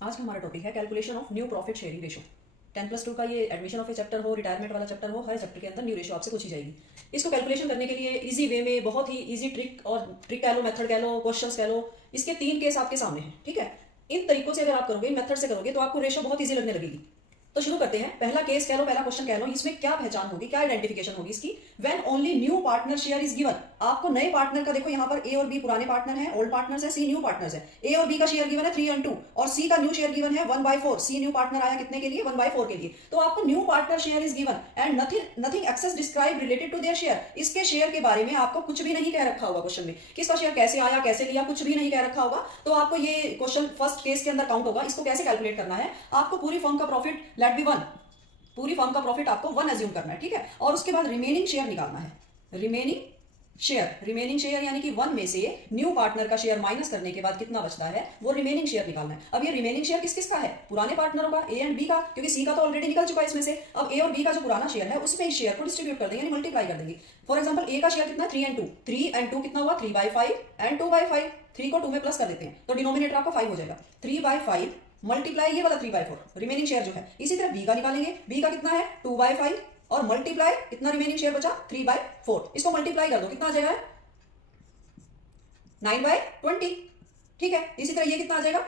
आज का हमारा टॉपिक है calculation of new profit sharing ratio. 10+2 का ये एडमिशन ऑफ ए चैप्टर हो, रिटायरमेंट वाला चैप्टर हो, हर चैप्टर के अंदर न्यू रेशो आपसे पूछी जाएगी। इसको कैलकुलेशन करने के लिए इजी वे में, बहुत ही इजी ट्रिक, और ट्रिक कह लो, मेथड कह लो, क्वेश्चंस कह लो, इसके 3 केस आपके सामने हैं। ठीक है, इन तरीकों से अगर आप करोगे, इन मेथड से करोगे तो आपको रेशो बहुत ईजी लगने लगेगी। तो शुरू करते हैं। पहला केस कह लो, पहला क्वेश्चन कह लो, इसमें क्या पहचान होगी, क्या आइडेंटिफिकेशन होगी इसकी। When only new partner share is given, आपको नए पार्टनर का, देखो यहाँ पर ए और बी पुराने पार्टनर हैं, ओल्ड पार्टनर्स है, सी न्यू पार्टनर्स है। ए और बी का शेयर गिवन है 3:2 और सी का न्यू शेयर गिवन है 1/4। सी न्यू पार्टनर आया कितने के लिए, 1/4 के लिए। तो आपको new partner share is given and nothing access describe related to their share. इसके शेयर के बारे में आपको कुछ भी नहीं कह रखा होगा क्वेश्चन में, किसका शेयर कैसे आया, कैसे लिया, कुछ भी नहीं कह रखा होगा। तो आपको ये क्वेश्चन फर्स्ट केस के अंदर काउंट होगा। इसको कैसे कैलकुलेट करना है, आपको पूरी फर्म का प्रॉफिट लेट बी 1, पूरी फर्म का प्रॉफिट आपको 1 एज्यूम करना है। ठीक है, और उसके बाद रिमेनिंग शेयर निकालना है। रिमेनिंग शेयर यानी कि 1 में से न्यू पार्टनर का शेयर माइनस करने के बाद कितना बचता है, वो रिमेनिंग शेयर निकालना है। अब ये रिमेनिंग शेयर किस किस का है, पुराने पार्टनरों का, ए एंड बी का, क्योंकि सी का तो ऑलरेडी निकल चुका है इसमें से। अब ए और बी का जो पुराना शेयर है उसमें इस शेयर को डिस्ट्रीब्यूट कर देंगे, यानी मल्टीप्लाई कर देंगे। फॉर एग्जाम्पल ए का शेयर कितना, 3 and 2 कितना हुआ, 3/5 एंड 2/5। 3 को 2 में प्लस कर देते हैं तो डिनोमिनेटर आपका 5 हो जाएगा। 3/5 मल्टीप्लाई ये वाला 3/4 रिमेनिंग शेयर जो है। इसी तरह बी का निकालेंगे, बी का कितना है 2/5 और मल्टीप्लाई इतना रिमेनिंग शेयर बचा 3/4। इसको मल्टीप्लाई कर दो, कितना आ जाएगा 9/20। ठीक है, इसी तरह ये कितना आ जाएगा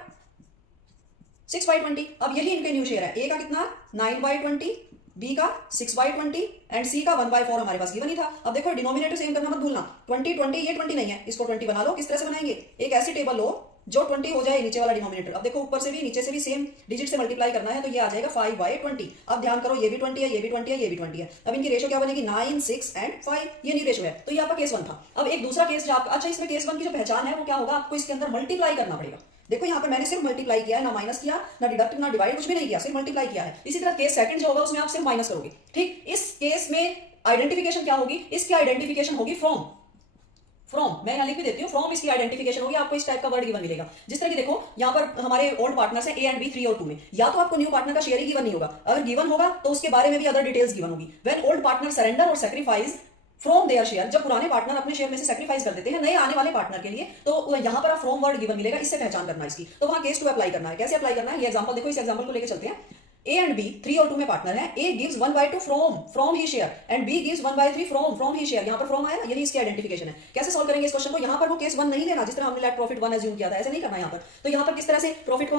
6/20। अब यही इनके न्यू शेयर है, ए का कितना 9/20, बी का 6/20 एंड सी का 1/4 हमारे पास गिवन ही था। अब देखो डिनोमिनेटर सेम करना मत भूलना, 20 ये 20 नहीं है, इसको 20 बना लो। किस तरह से बनाएंगे, एक ऐसी टेबल लो जो 20 हो जाए नीचे वाला डिनोमिनेटर। अब देखो ऊपर से भी नीचे से भी सेम डिजिट से मल्टीप्लाई करना है, तो ये आ जाएगा 5/20। अब ध्यान करो, ये भी 20 है, ये भी 20 है, ये भी 20 है। अब इनकी रेशो क्या बनेगी, 9, 6 एंड 5। ये न्यू रेशो है। तो ये आपका केस 1 था। अब एक दूसरा केस जो आपका, अच्छा इसमें केस 1 की जो पहचान है वो क्या होगा, आपको इसके अंदर मल्टीप्लाई करना पड़ेगा। देखो यहाँ पर मैंने सिर्फ मल्टीप्लाई किया है, ना माइनस किया, ना डिडक्ट, ना डिवाइड, कुछ भी नहीं किया, सिर्फ मल्टीप्लाई किया है। इसी तरह केस सेकंड जो होगा उसमें आप सिर्फ माइनस करोगे। ठीक, इस केस में आइडेंटिफिकेशन क्या होगी, इसकी आइडेंटिफिकेशन होगी फ्रॉम। मैं यहाँ लिख भी देती हूँ, फ्रॉम इसकी आइडेंटिफिकेशन होगी। आपको इस टाइप का वर्ड गिवन मिलेगा, जिस तरह की देखो यहाँ पर हमारे ओल्ड पार्टनर्स हैं ए एंड बी 3 और 2 में। या तो आपको न्यू पार्टनर का शेयर ही गिवन नहीं होगा, अगर गिवन होगा तो उसके बारे में भी अदर डिटेल्स गिवन होगी। व्हेन ओल्ड पार्टनर सरेंडर और सेक्रीफाइस फ्रॉम देयर शेयर, जब पुराने पार्टनर अपने शेयर में से सेक्रीफाइस कर देते हैं नए आने वाले पार्टनर के लिए, तो यहाँ पर आप फ्रॉम वर्ड गिवन मिलेगा, इससे पहचान करना इसकी। तो वहां केस 2 अप्लाई करना है। कैसे अप्लाई करना है, ये एग्जांपल देखो, इस एग्जांपल को लेकर चलते हैं। ए एंड बी 3 और 2 में पार्टनर है। A gives 1/2 from he share and B gives 1/3 from he share. यहाँ पर फ्रॉम आया ना, यही इसकी आइडेंटिफिकेशन है। कैसे सॉल्व करेंगे इस क्वेश्चन को, यहाँ पर वो केस 1 नहीं लेना जिस तरह हमने लेट प्रॉफिट 1 एज्यूम किया था, ऐसे नहीं करना यहाँ पर। तो यहाँ पर किस तरह से प्रॉफिट को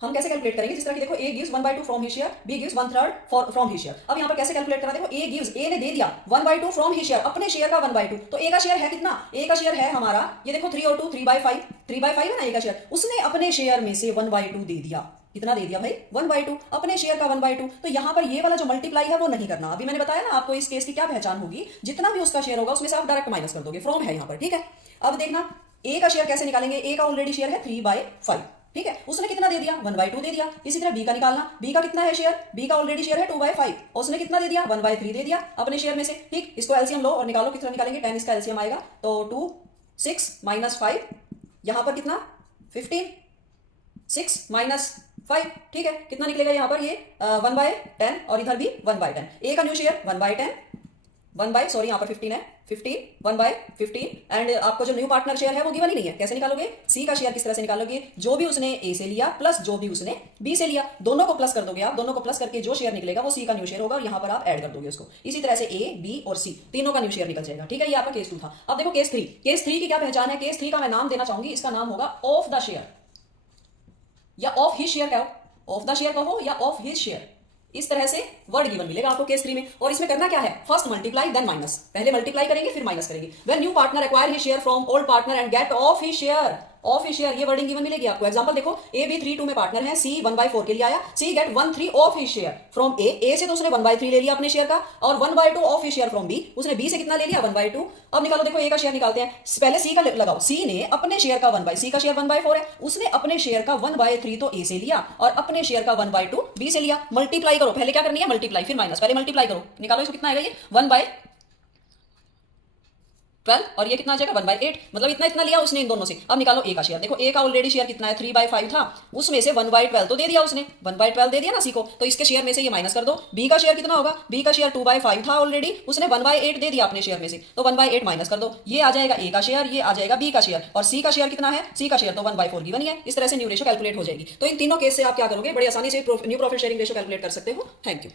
हम कैसे कैलकुलेट करेंगे, जिस तरह की देखो A gives 1/2 from he share, B gives 1/3 from he share. अब यहाँ पर कैसे कैलकुलेट करना, देखो ए गिव्स, ए ने दे दिया 1/2 फ्रॉम ही शेयर, अपने शेयर का 1/2। तो ए का शेयर है कितना, ए का शेयर है हमारा, ये देखो 3 और 2 3/5 है ना ए का शेयर। उसने अपने शेयर में से 1/2 दे दिया। कितना दे दिया भाई, 1/2, अपने शेयर का 1/2। तो यहाँ पर ये वाला जो मल्टीप्लाई है वो नहीं करना। अभी मैंने बताया ना आपको इस केस की क्या पहचान होगी, जितना भी उसका शेयर होगा उसमें से आप डायरेक्ट माइनस कर दोगे, फ्रॉम है यहाँ पर। ठीक है, अब देखना ए का शेयर कैसे निकालेंगे। ए का ऑलरेडी शेयर है 3/5। ठीक है, उसने कितना दे दिया, 1/2 दे दिया। इसी तरह बी का निकालना, बी का कितना है शेयर, बी का ऑलरेडी शेयर है 2/5 और उसने कितना दे दिया, 1/3 दे दिया अपने शेयर में से। ठीक, इसको एलसीएम लो और निकालो, कितना निकालेंगे, 10 इसका एलसीएम आएगा तो 2, 6 - 5, यहाँ पर कितना 15, 6 - 5। ठीक है, कितना निकलेगा यहाँ पर, ये 1/10 और इधर भी 1/10। ए का न्यू शेयर 1/10, यहाँ पर 15 है, 15 1/15 एंड आपको जो न्यू पार्टनर शेयर है वो गिवन ही नहीं है। कैसे निकालोगे, सी का शेयर किस तरह से निकालोगे, जो भी उसने ए से लिया प्लस जो भी उसने बी से लिया, दोनों को प्लस कर दोगे आप। दोनों को प्लस करके जो शेयर निकलेगा वो सी का न्यू शेयर होगा और यहाँ पर आप ऐड कर दोगे उसको। इसी तरह से ए, बी और सी तीनों का न्यू शेयर निकल जाएगा। ठीक है, ये आपका केस 2 था। अब देखो केस 3। केस 3 की क्या पहचान है, केस 3 का मैं नाम देना चाहूंगी, इसका नाम होगा ऑफ द शेयर या ऑफ हिज शेयर कहो, ऑफ द शेयर कहो या ऑफ हिज शेयर। इस तरह से वर्ड गिवन मिलेगा आपको केस 3 में। और इसमें करना क्या है, फर्स्ट मल्टीप्लाई देन माइनस, पहले मल्टीप्लाई करेंगे फिर माइनस करेंगे। When new partner acquire his share from old partner and get of his share, of his share, ये वर्डिंग गिवन मिलेगी आपको। एग्जांपल देखो, ए बी 3, 2 में पार्टनर है, सी 1/4 के लिए आया, C get 1/3 of his share from A. A से तो उसने 1/3 ले लिया अपने शेयर का और 1/2 of his share from B. उसने बी से कितना ले लिया, 1/2। अब निकालो, देखो ए का शेयर निकालते हैं, पहले सी का लगाओ। सी ने अपने शेयर का 1/, सी का शेयर 1/4 है, उसने अपने शेयर का 1/3 तो ए से लिया और अपने शेयर का 1/2 बी से लिया। मल्टीप्लाई करो, पहले क्या करनी है, मल्टीप्लाई फिर माइनस, पहले मल्टीप्लाई करो, निकालो इसको कितना आएगा, ये 1/, 12 और ये कितना आ जाएगा 1/8, मतलब इतना इतना लिया उसने इन दोनों से। अब निकालो ए का शेयर। देखो ए का ऑलरेडी शेयर कितना है 3/5 था, उसमें से 1/12 तो दे दिया उसने, 1/12 दे दिया ना सी को, तो इसके शेयर में से ये माइनस कर दो। बी का शेयर कितना होगा, बी का शेयर 2/5 था ऑलरेडी, उसने 1/8 दे दिया अपने शेयर में से, तो 1/8 माइनस कर दो। ये आ जाएगा ए का शेयर, ये आ जाएगा बी का शेयर, और सी का शेयर कितना है, सी का शेयर तो 1/4 गिवन ही है। इस तरह से न्यू रेशो कैलकुलेट हो जाएगी। तो इन तीनों केस से आप क्या करोगे, बड़ी आसानी से new profit sharing ratio calculate कर सकते हो। Thank you.